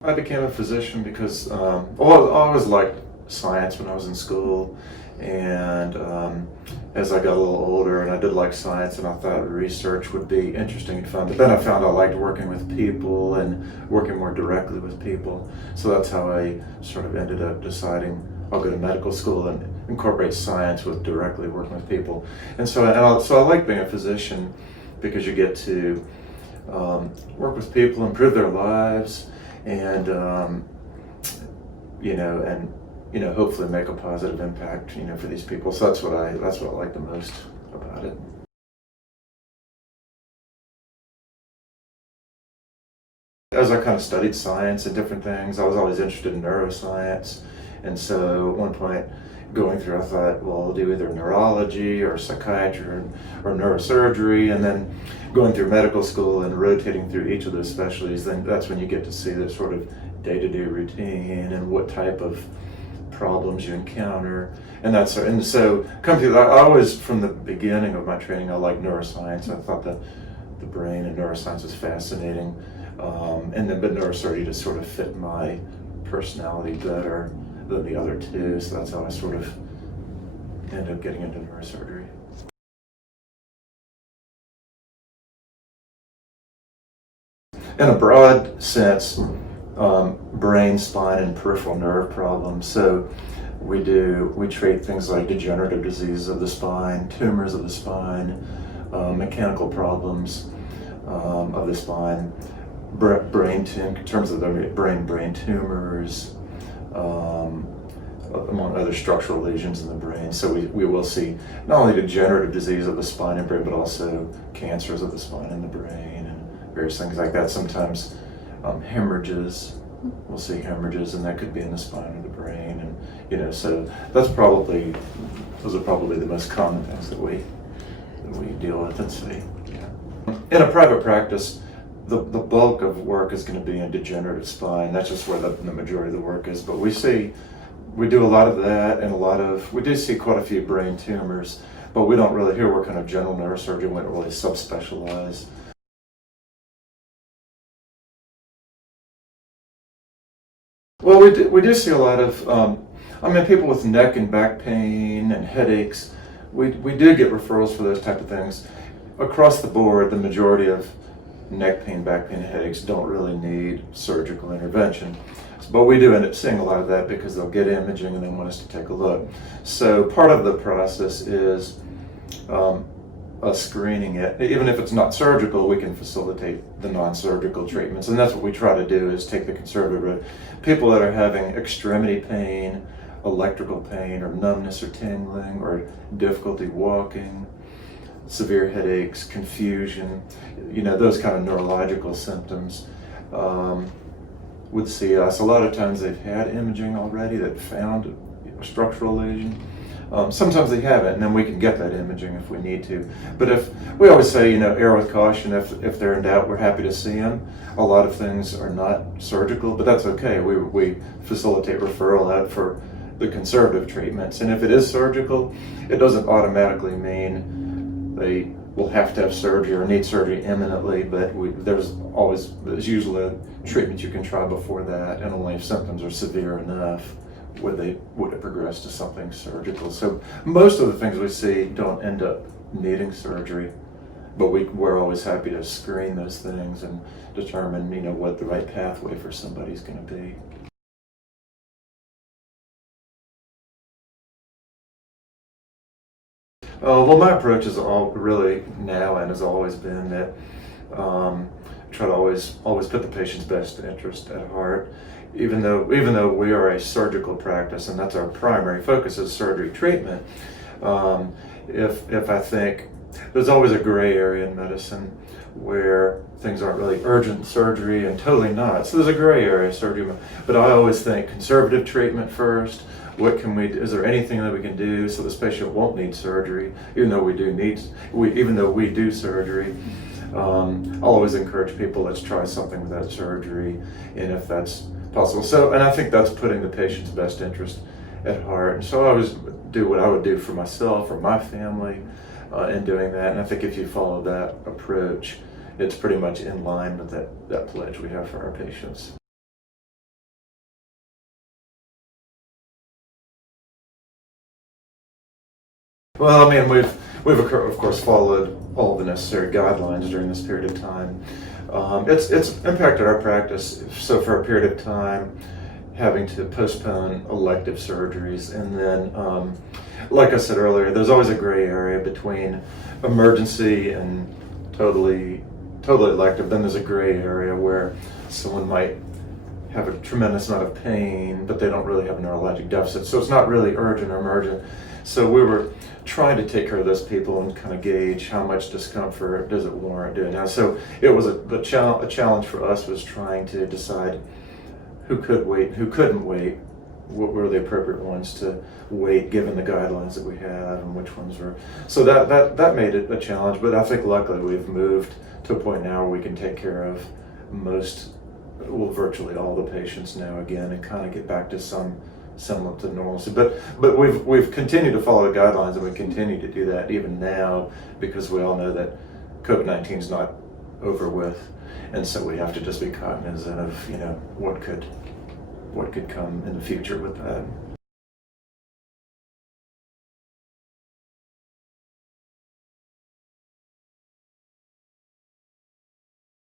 I became a physician because, well, I always liked science when I was in school, and as I got a little older and I did like science and I thought research would be interesting and fun, but then I found I liked working with people and working more directly with people, so that's how I sort of ended up deciding I'll go to medical school and incorporate science with directly working with people. And so I like being a physician because you get to work with people, improve their lives, and hopefully make a positive impact, for these people. So that's what I like the most about it. As I kind of studied science and different things, I was always interested in neuroscience, and so at one point going through, I thought, well, I'll do either neurology or psychiatry or neurosurgery, and then going through medical school and rotating through each of those specialties, then that's when you get to see the sort of day-to-day routine and what type of problems you encounter, and so come through that. I always, from the beginning of my training, I liked neuroscience. I thought that the brain and neuroscience was fascinating, but neurosurgery just sort of fit my personality better than the other two, so that's how I sort of ended up getting into neurosurgery. In a broad sense, brain, spine, and peripheral nerve problems. So we treat things like degenerative diseases of the spine, tumors of the spine, mechanical problems of the spine, in terms of the brain tumors, among other structural lesions in the brain. So we will see not only degenerative disease of the spine and brain, but also cancers of the spine and the brain and various things like that. Sometimes hemorrhages. We'll see hemorrhages, and that could be in the spine or the brain, and so those are probably the most common things that we deal with and see. Yeah. In a private practice, the bulk of work is going to be in degenerative spine. That's just where the majority of the work is. But we do a lot of that, and we do see quite a few brain tumors, but we don't really, here we're kind of general neurosurgeon. We don't really subspecialize. Well, we do see a lot of, people with neck and back pain and headaches. We do get referrals for those type of things. Across the board, the majority of neck pain, back pain, and headaches don't really need surgical intervention. But we do end up seeing a lot of that because they'll get imaging and they want us to take a look. So part of the process is us screening it. Even if it's not surgical, we can facilitate the non-surgical treatments, and that's what we try to do, is take the conservative route. People that are having extremity pain, electrical pain, or numbness or tingling, or difficulty walking, severe headaches, confusion, those kind of neurological symptoms would see us. A lot of times they've had imaging already that found a structural lesion. Sometimes they haven't, and then we can get that imaging if we need to. But if we always say, err with caution. If they're in doubt, we're happy to see them. A lot of things are not surgical, but that's okay. We facilitate referral out for the conservative treatments. And if it is surgical, it doesn't automatically mean they will have to have surgery or need surgery imminently. But there's usually a treatment you can try before that, and only if symptoms are severe enough would it progress to something surgical. So most of the things we see don't end up needing surgery, but we're always happy to screen those things and determine what the right pathway for somebody's going to be. Well, my approach is all really now and has always been that try to always put the patient's best interest at heart. Even though we are a surgical practice and that's our primary focus is surgery treatment, if I think there's always a gray area in medicine where things aren't really urgent surgery and totally not. So there's a gray area of surgery, but I always think conservative treatment first. What can we do? Is there anything that we can do so this patient won't need surgery, even though we do surgery? I'll always encourage people, let's try something without surgery, and if that's possible. So, and I think that's putting the patient's best interest at heart. And so I always do what I would do for myself or my family in doing that. And I think if you follow that approach, it's pretty much in line with that pledge we have for our patients. Well, I mean, we've of course followed all the necessary guidelines during this period of time. It's impacted our practice. So for a period of time, having to postpone elective surgeries, and then, like I said earlier, there's always a gray area between emergency and totally elective. Then there's a gray area where someone might have a tremendous amount of pain, but they don't really have a neurologic deficit. So it's not really urgent or emergent. So we were trying to take care of those people and kind of gauge how much discomfort does it warrant doing now. So it was a challenge for us was trying to decide who could wait, who couldn't wait, what were the appropriate ones to wait given the guidelines that we have, and which ones were. So that made it a challenge, but I think luckily we've moved to a point now where we can take care of virtually all the patients now again, and kind of get back to some semblance of normalcy. But we've continued to follow the guidelines, and we continue to do that even now, because we all know that COVID-19 is not over with, and so we have to just be cognizant of what could come in the future with that.